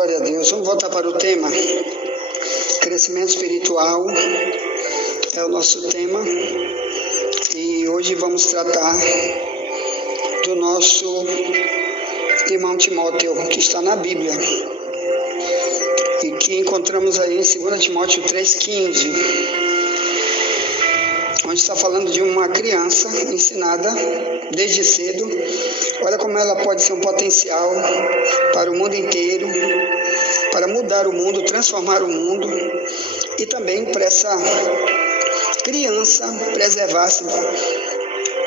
Glória a Deus. Vamos voltar para o tema. Crescimento espiritual é o nosso tema. E hoje vamos tratar do nosso irmão Timóteo, que está na Bíblia. E que encontramos aí em 2 Timóteo 3,15. Onde está falando de uma criança ensinada desde cedo. Olha como ela pode ser um potencial para o mundo inteiro, para mudar o mundo, transformar o mundo, e também para essa criança preservar-se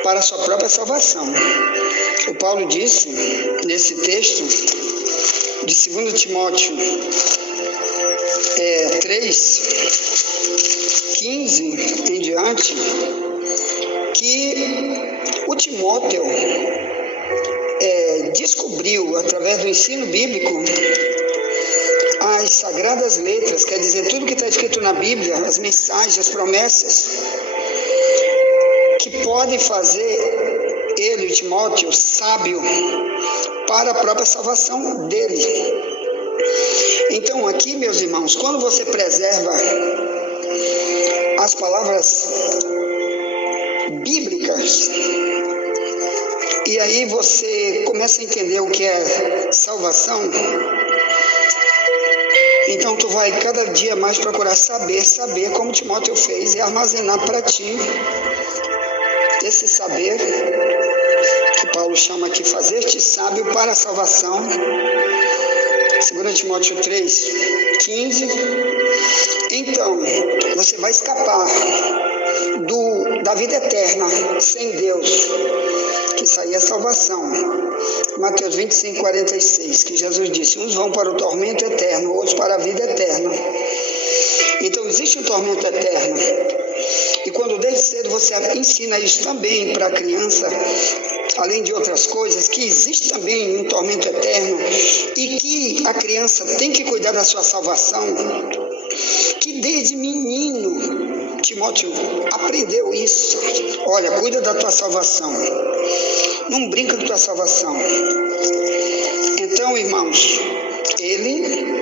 para a sua própria salvação. O Paulo disse nesse texto de 2 Timóteo 3,15 em diante, que o Timóteo descobriu, através do ensino bíblico, as sagradas letras, quer dizer, tudo que está escrito na Bíblia, as mensagens, as promessas, que podem fazer ele, o Timóteo, sábio para a própria salvação dele. Então, aqui, meus irmãos, quando você preserva as palavras bíblicas, e aí você começa a entender o que é salvação, então tu vai cada dia mais procurar saber como Timóteo fez, e armazenar para ti esse saber, que Paulo chama aqui, fazer-te sábio para a salvação. 2 Timóteo 3,15. Então, você vai escapar da vida eterna sem Deus, que isso aí é salvação. Mateus 25:46, que Jesus disse: uns vão para o tormento eterno, outros para a vida eterna. Então, existe um tormento eterno. E quando desde cedo você ensina isso também para a criança, além de outras coisas, que existe também um tormento eterno e que a criança tem que cuidar da sua salvação, que desde menino Timóteo aprendeu isso. Olha, cuida da tua salvação, não brinca com tua salvação. Então, irmãos, ele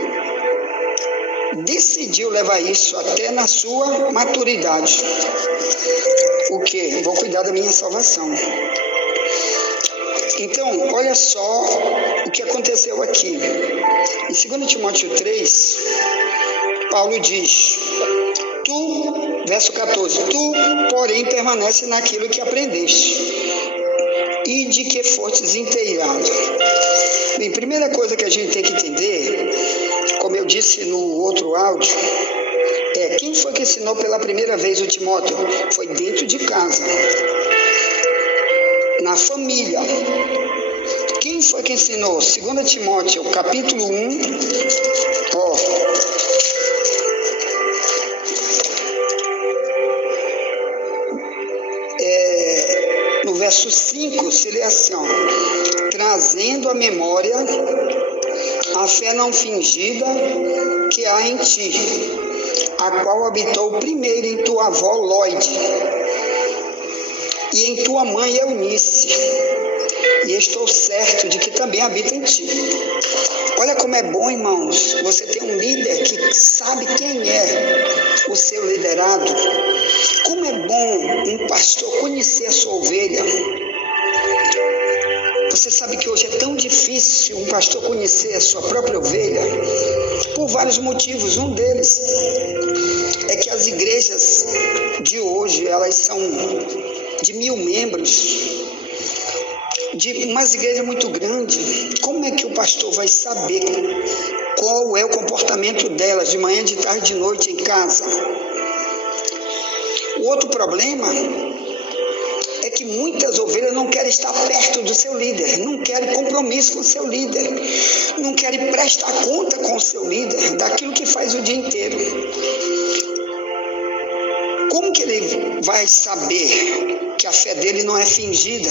decidiu levar isso até na sua maturidade. O quê? Vou cuidar da minha salvação. Então, olha só o que aconteceu aqui. Em 2 Timóteo 3, Paulo diz: verso 14, tu, porém, permanece naquilo que aprendeste e de que fostes inteirado. Bem, primeira coisa que a gente tem que entender, como eu disse no outro áudio, quem foi que ensinou pela primeira vez o Timóteo? Foi dentro de casa, na família. Quem foi que ensinou? 2 Timóteo, capítulo 1, no verso 5, se lê assim, trazendo à memória a fé não fingida que há em ti, a qual habitou primeiro em tua avó Lóide e em tua mãe Eunice, e estou certo de que também habita em ti. Olha como é bom, irmãos, você ter um líder que sabe quem é o seu liderado. Como é bom um pastor conhecer a sua ovelha. Você sabe que hoje é tão difícil um pastor conhecer a sua própria ovelha, por vários motivos. Um deles é que as igrejas de hoje, elas são de 1000 membros, de umas igrejas muito grandes. Como é que o pastor vai saber qual é o comportamento delas de manhã, de tarde, de noite em casa? O outro problema é que muitas ovelhas não querem estar perto do seu líder, não querem compromisso com o seu líder, não querem prestar conta com o seu líder daquilo que faz o dia inteiro. Como que ele vai saber que a fé dele não é fingida?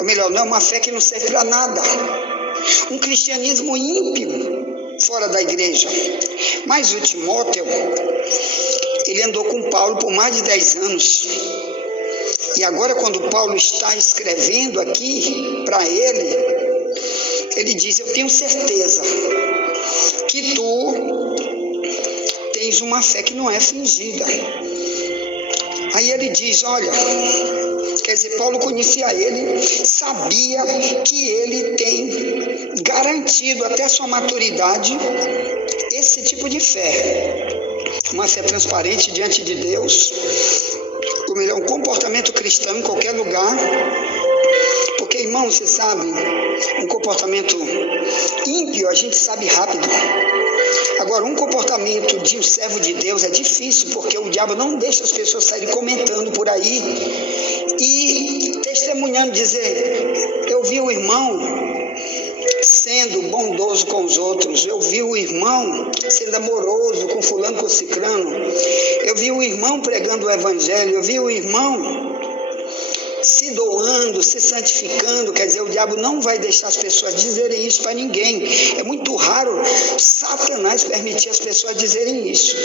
Ou melhor, não é uma fé que não serve para nada. Um cristianismo ímpio fora da igreja. Mas o Timóteo, ele andou com Paulo por mais de 10 anos. E agora, quando Paulo está escrevendo aqui para ele, ele diz: eu tenho certeza que tu tens uma fé que não é fingida. Aí ele diz: olha, quer dizer, Paulo conhecia ele, sabia que ele tem garantido até a sua maturidade esse tipo de fé, uma fé transparente diante de Deus, um comportamento cristão em qualquer lugar. Porque, irmão, você sabe, um comportamento ímpio a gente sabe rápido. Agora, um comportamento de um servo de Deus é difícil, porque o diabo não deixa as pessoas saírem comentando por aí e testemunhando, dizer: eu vi o irmão sendo bondoso com os outros, eu vi o irmão sendo amoroso com fulano, com ciclano, eu vi o irmão pregando o evangelho, eu vi o irmão se doando, se santificando. Quer dizer, o diabo não vai deixar as pessoas dizerem isso para ninguém. É muito raro Satanás permitir as pessoas dizerem isso.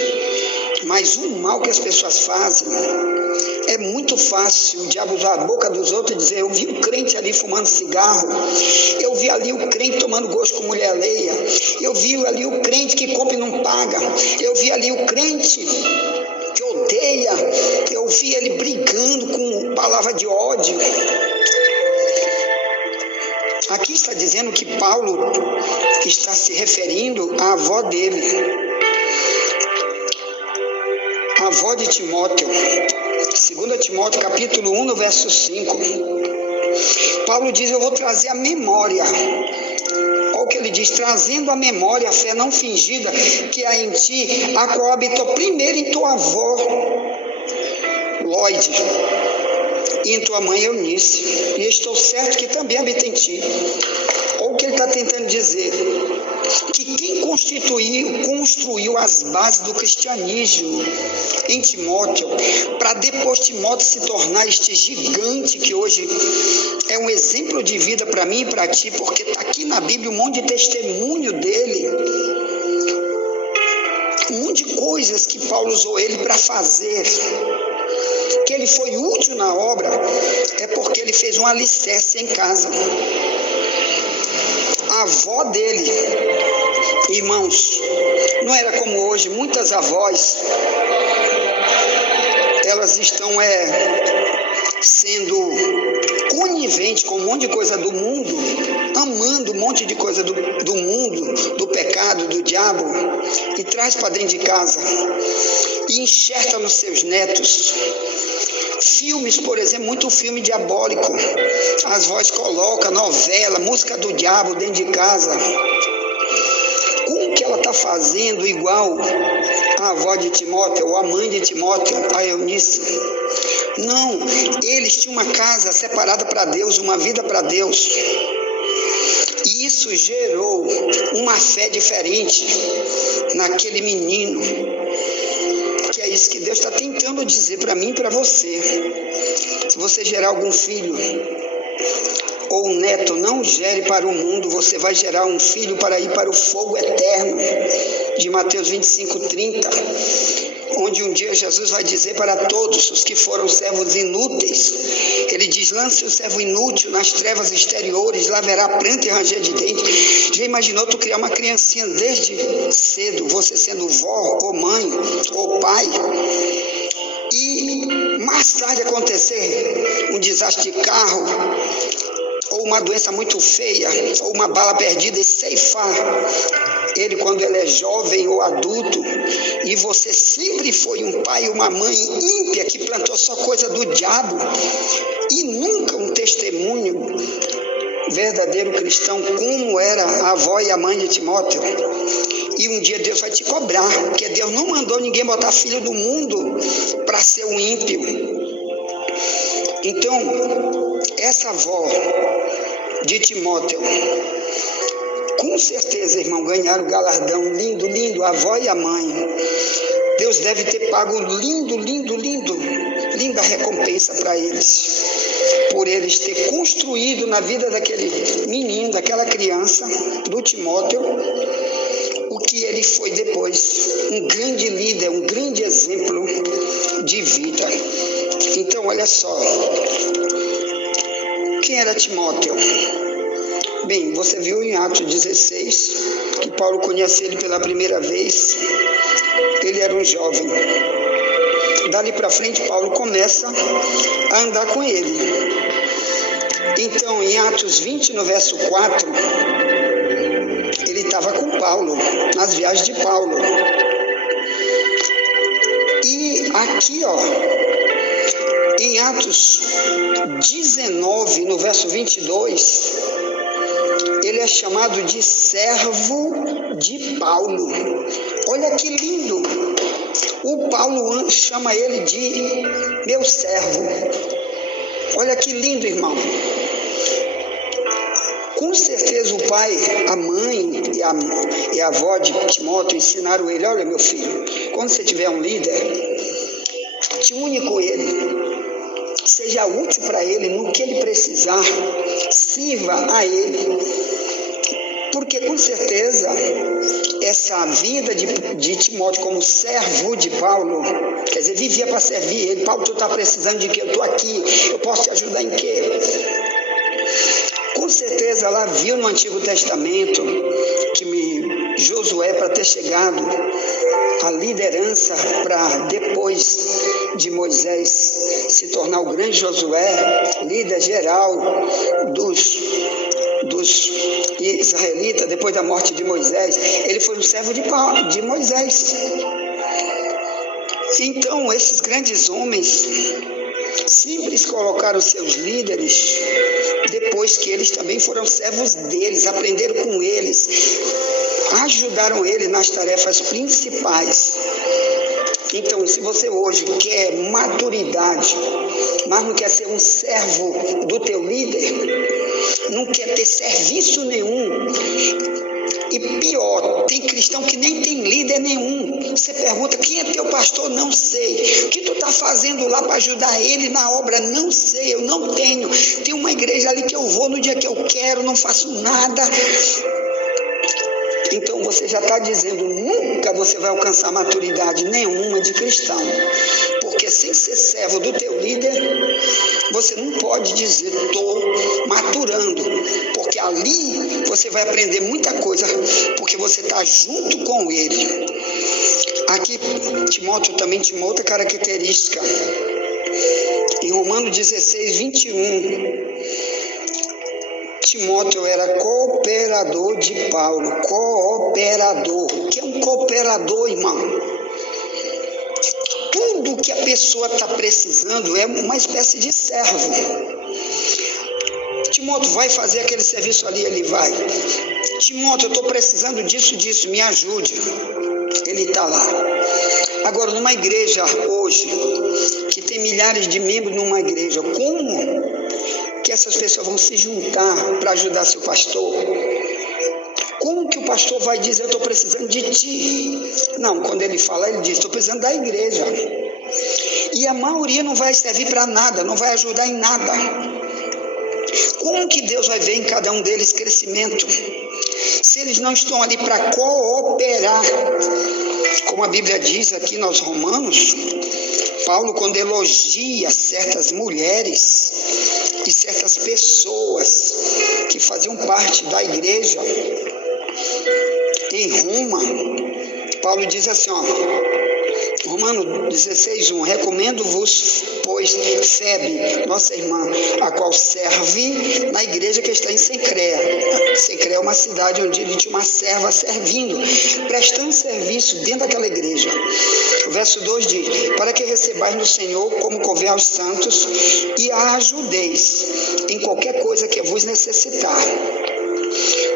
Mas o mal que as pessoas fazem, é muito fácil o diabo usar a boca dos outros e dizer: eu vi o crente ali fumando cigarro, eu vi ali o crente tomando gosto com mulher alheia, eu vi ali o crente que compra e não paga, eu vi ali o crente que odeia, eu vi ele brigando com palavra de ódio. Aqui está dizendo que Paulo está se referindo à avó dele, a avó de Timóteo. 2 Timóteo capítulo 1, no verso 5. Paulo diz: eu vou trazer a memória. Olha o que ele diz: trazendo a memória a fé não fingida que há em ti, a qual habitou primeiro em tua avó Lóide e em tua mãe Eunice, e estou certo que também habita em ti. Olha o que ele está tentando dizer: que quem construiu as bases do cristianismo em Timóteo, para depois Timóteo se tornar este gigante que hoje é um exemplo de vida para mim e para ti, porque está aqui na Bíblia um monte de testemunho dele, um monte de coisas que Paulo usou ele para fazer. Que ele foi útil na obra é porque ele fez um alicerce em casa. A avó dele, irmãos, não era como hoje. Muitas avós, elas estão sendo coniventes com um monte de coisa do mundo, amando um monte de coisa do mundo, do pecado, do diabo, e traz para dentro de casa e enxerta nos seus netos. Filmes, por exemplo, muito filme diabólico, as vozes colocam novela, música do diabo dentro de casa. Como que ela está fazendo igual a avó de Timóteo, ou a mãe de Timóteo, a Eunice? Não, eles tinham uma casa separada para Deus, uma vida para Deus. E isso gerou uma fé diferente naquele menino. Que é isso que Deus está tentando dizer para mim e para você. Se você gerar algum filho ou um neto, não gere para o mundo, você vai gerar um filho para ir para o fogo eterno, de Mateus 25:30, onde um dia Jesus vai dizer para todos os que foram servos inúteis, ele diz: lance o servo inútil nas trevas exteriores, lá haverá pranto e ranger de dentes. Já imaginou tu criar uma criancinha desde cedo, você sendo vó, ou mãe, ou pai, e mais tarde acontecer um desastre de carro, ou uma doença muito feia, ou uma bala perdida, e ceifar ele quando ele é jovem ou adulto, e você sempre foi um pai e uma mãe ímpia que plantou só coisa do diabo, e nunca um testemunho verdadeiro cristão, como era a avó e a mãe de Timóteo. E um dia Deus vai te cobrar, porque Deus não mandou ninguém botar filho do mundo para ser um ímpio. Então, essa avó de Timóteo, com certeza, irmão, ganharam o galardão lindo, lindo, a avó e a mãe. Deus deve ter pago linda recompensa para eles, por eles ter construído na vida daquele menino, daquela criança, do Timóteo, o que ele foi depois, um grande líder, um grande exemplo de vida. Então, olha só, quem era Timóteo? Bem, você viu em Atos 16, que Paulo conhece ele pela primeira vez, ele era um jovem. Dali para frente, Paulo começa a andar com ele. Então, em Atos 20, no verso 4, ele estava com Paulo, nas viagens de Paulo. E aqui, em Atos 19, no verso 22, ele é chamado de servo de Paulo. Olha que lindo! O Paulo chama ele de meu servo. Olha que lindo, irmão. Com certeza o pai, a mãe e a avó de Timóteo ensinaram ele: olha, meu filho, quando você tiver um líder, te une com ele. Seja útil para ele no que ele precisar, sirva a ele, porque com certeza essa vida de Timóteo como servo de Paulo, quer dizer, vivia para servir ele. Paulo, tu está precisando de quê? Eu estou aqui, eu posso te ajudar em quê? Com certeza ela viu no Antigo Testamento que Josué, para ter chegado à liderança, para depois de Moisés se tornar o grande Josué, líder geral dos israelitas, depois da morte de Moisés, ele foi um servo de Moisés. Então, esses grandes homens sempre colocaram seus líderes, depois que eles também foram servos deles, aprenderam com eles, ajudaram eles nas tarefas principais. Então, se você hoje quer maturidade, mas não quer ser um servo do teu líder, não quer ter serviço nenhum, e pior, tem cristão que nem tem líder nenhum. Você pergunta: quem é teu pastor? Não sei. O que tu está fazendo lá para ajudar ele na obra? Não sei, eu não tenho. Tem uma igreja ali que eu vou no dia que eu quero, não faço nada. Então você já está dizendo: nunca você vai alcançar maturidade nenhuma de cristão, porque sem ser servo do teu líder, você não pode dizer estou maturando, porque ali você vai aprender muita coisa, porque você está junto com ele. Aqui Timóteo também tinha uma outra característica. Em Romanos 16, 21, Timóteo era cooperador de Paulo. Cooperador. O que é um cooperador, irmão? Tudo que a pessoa está precisando é uma espécie de servo. Timóteo, vai fazer aquele serviço ali, ele vai. Timóteo, eu estou precisando disso, me ajude. Ele está lá. Agora, numa igreja hoje, que tem milhares de membros numa igreja, como que essas pessoas vão se juntar para ajudar seu pastor? Como que o pastor vai dizer: eu estou precisando de ti? Não, quando ele fala, ele diz: estou precisando da igreja. E a maioria não vai servir para nada, não vai ajudar em nada. Como que Deus vai ver em cada um deles crescimento, se eles não estão ali para cooperar? Como a Bíblia diz aqui nos Romanos, Paulo, quando elogia certas mulheres e certas pessoas que faziam parte da igreja em Roma, Paulo diz assim, Romanos 16, 1, recomendo-vos, pois, Febe, nossa irmã, a qual serve na igreja que está em Cencreia. Cencreia é uma cidade onde ele tinha uma serva servindo, prestando serviço dentro daquela igreja. O verso 2 diz: para que recebais no Senhor como convém aos santos e a ajudeis em qualquer coisa que vos necessitar.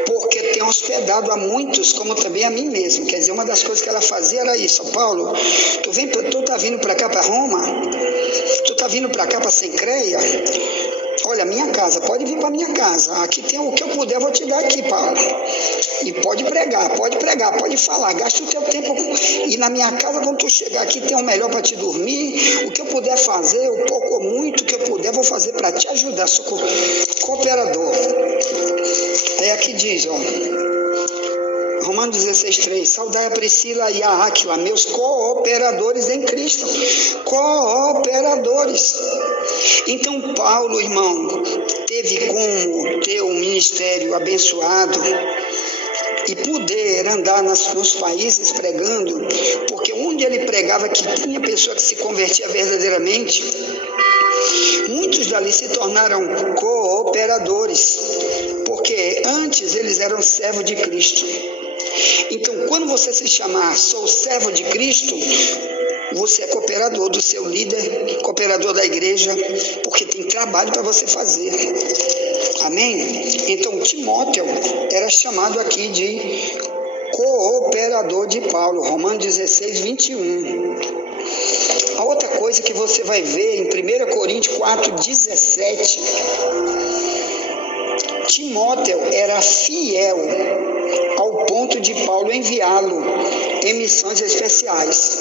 Porque tem hospedado a muitos, como também a mim mesmo. Quer dizer, uma das coisas que ela fazia era isso: Paulo, tu tá vindo para cá, para Roma? Tu tá vindo para cá, para Cencreia? Olha, minha casa, pode vir para minha casa. Aqui tem o que eu puder, vou te dar aqui, Paulo. E pode pregar, pode falar. Gasta o teu tempo. E na minha casa, quando tu chegar aqui, tem o melhor para te dormir. O que eu puder fazer, o pouco ou muito que eu puder, vou fazer para te ajudar. Sou cooperador. Aí aqui diz, Romanos 16:3, saudai a Priscila e a Áquila, meus cooperadores em Cristo. Cooperadores. Então Paulo, irmão, teve como ter um ministério abençoado e poder andar nos países pregando, porque onde ele pregava que tinha pessoa que se convertia verdadeiramente, muitos dali se tornaram cooperadores, porque antes eles eram servos de Cristo. Então, quando você se chamar sou servo de Cristo, você é cooperador do seu líder, cooperador da igreja, porque tem trabalho para você fazer. Amém? Então, Timóteo era chamado aqui de cooperador de Paulo, Romanos 16:21. A outra coisa que você vai ver em 1 Coríntios 4:17, Timóteo era fiel ao ponto de Paulo enviá-lo em missões especiais.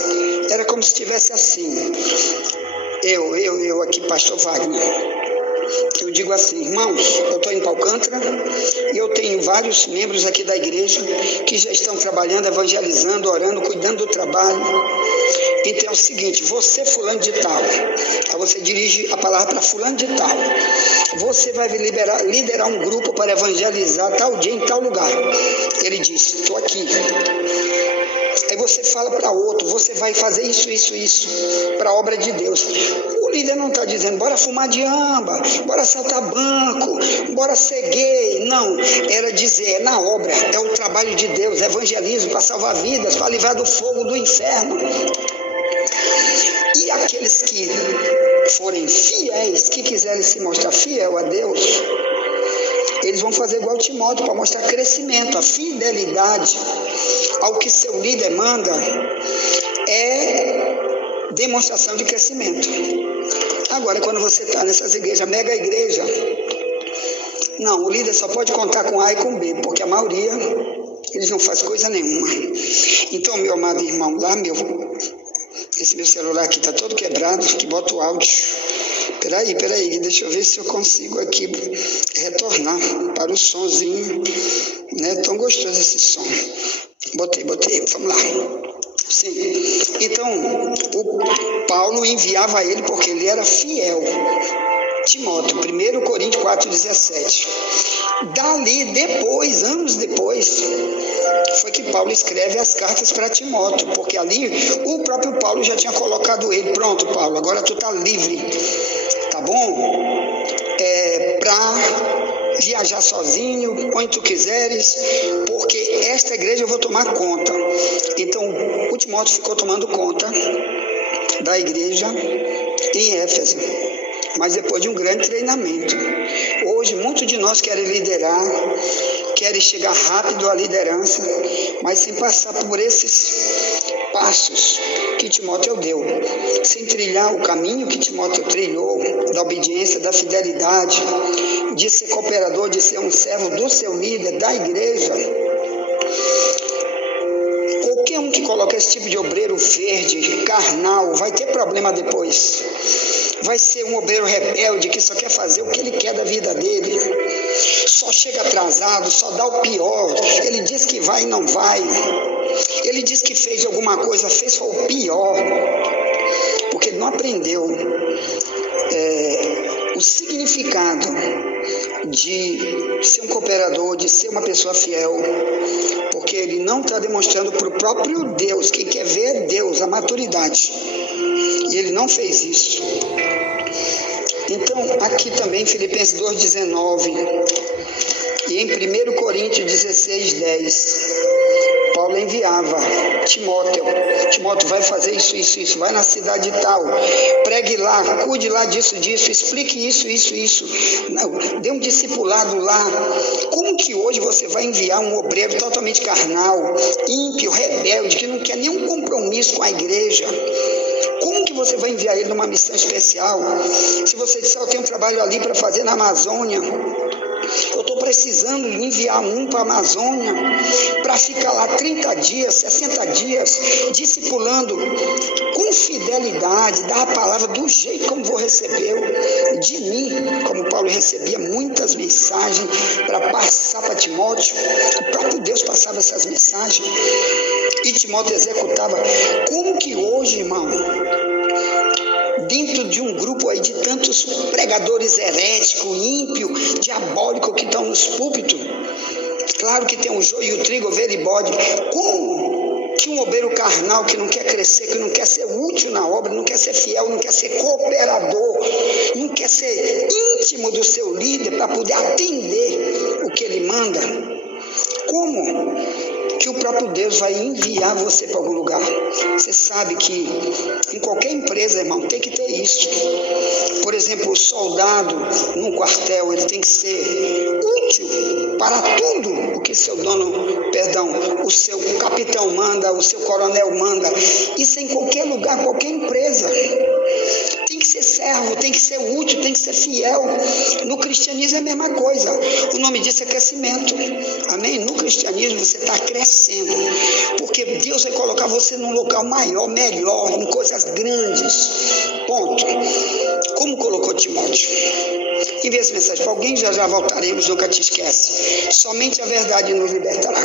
Era como se estivesse assim, eu aqui, pastor Wagner, eu digo assim, irmãos, eu estou indo para Alcântara e eu tenho vários membros aqui da igreja que já estão trabalhando, evangelizando, orando, cuidando do trabalho. Então é o seguinte, você fulano de tal, aí você dirige a palavra para fulano de tal, você vai liderar um grupo para evangelizar tal dia em tal lugar. Ele diz, estou aqui. Aí você fala para outro, você vai fazer isso, para a obra de Deus. O líder não está dizendo, bora fumar diamba, bora assaltar banco, bora ser gay. Não, era dizer, é na obra, é o trabalho de Deus, evangelismo para salvar vidas, para livrar do fogo do inferno. E aqueles que forem fiéis, que quiserem se mostrar fiel a Deus, eles vão fazer igual Timóteo, para mostrar crescimento, a fidelidade ao que seu líder manda é demonstração de crescimento. Agora, quando você está nessas igrejas, mega igreja, não, o líder só pode contar com A e com B, porque a maioria, eles não fazem coisa nenhuma. Então, meu amado irmão, lá esse meu celular aqui está todo quebrado, que bota o áudio. Peraí, deixa eu ver se eu consigo aqui retornar para o sonzinho, né? Tão gostoso esse som. Botei, vamos lá. Sim, então, o Paulo enviava ele porque ele era fiel. Timóteo, 1 Coríntios 4:17. Dali, depois, anos depois, foi que Paulo escreve as cartas para Timóteo, porque ali o próprio Paulo já tinha colocado ele, pronto Paulo, agora tu tá livre, tá bom? Para viajar sozinho, onde tu quiseres, porque esta igreja eu vou tomar conta. Então, o Timóteo ficou tomando conta da igreja em Éfeso, mas depois de um grande treinamento. Hoje, muitos de nós querem liderar, querem chegar rápido à liderança, mas sem passar por esses passos que Timóteo deu, sem trilhar o caminho que Timóteo trilhou, da obediência, da fidelidade, de ser cooperador, de ser um servo do seu líder, da igreja. Qualquer um que coloca esse tipo de obreiro verde, carnal, vai ter problema depois. Vai ser um obreiro rebelde que só quer fazer o que ele quer da vida dele. Só chega atrasado, só dá o pior. Ele diz que vai e não vai. Ele diz que fez alguma coisa, fez foi o pior. Porque ele não aprendeu o significado de ser um cooperador, de ser uma pessoa fiel. Porque ele não está demonstrando para o próprio Deus. Quem quer ver é Deus, a maturidade. E ele não fez isso. Então, aqui também, Filipenses 2:19 e em 1 Coríntios 16:10, Paulo enviava Timóteo, vai fazer isso, vai na cidade tal, pregue lá, cuide lá disso, explique isso, não, dê um discipulado lá. Como que hoje você vai enviar um obreiro totalmente carnal, ímpio, rebelde, que não quer nenhum compromisso com a igreja? Como que você vai enviar ele numa missão especial? Se você disser, eu tenho um trabalho ali para fazer na Amazônia, Eu estou precisando enviar um para a Amazônia, para ficar lá 30 dias, 60 dias, discipulando com fidelidade, dar a palavra do jeito como vou receber de mim, como Paulo recebia muitas mensagens para passar para Timóteo. O próprio Deus passava essas mensagens e Timóteo executava. Como que hoje, irmão, dentro de um grupo aí de tantos pregadores heréticos, ímpios, diabólicos que estão nos púlpitos, claro que tem o joio e o trigo, ovelha e bode, como que um obreiro carnal que não quer crescer, que não quer ser útil na obra, não quer ser fiel, não quer ser cooperador, não quer ser íntimo do seu líder para poder atender o que ele manda, como que o próprio Deus vai enviar você para algum lugar? Você sabe que em qualquer empresa, irmão, tem que ter isso. Por exemplo, o soldado num quartel, ele tem que ser útil para tudo o que seu o seu capitão manda, o seu coronel manda. Isso em qualquer lugar, qualquer empresa. Tem que ser servo, tem que ser útil, tem que ser fiel. No cristianismo é a mesma coisa. O nome disso é crescimento. Amém? No cristianismo você está crescendo, porque Deus vai colocar você num local maior, melhor, em coisas grandes. Ponto. Como colocou Timóteo? Envie essa mensagem para alguém, já voltaremos, nunca te esquece. Somente a verdade nos libertará.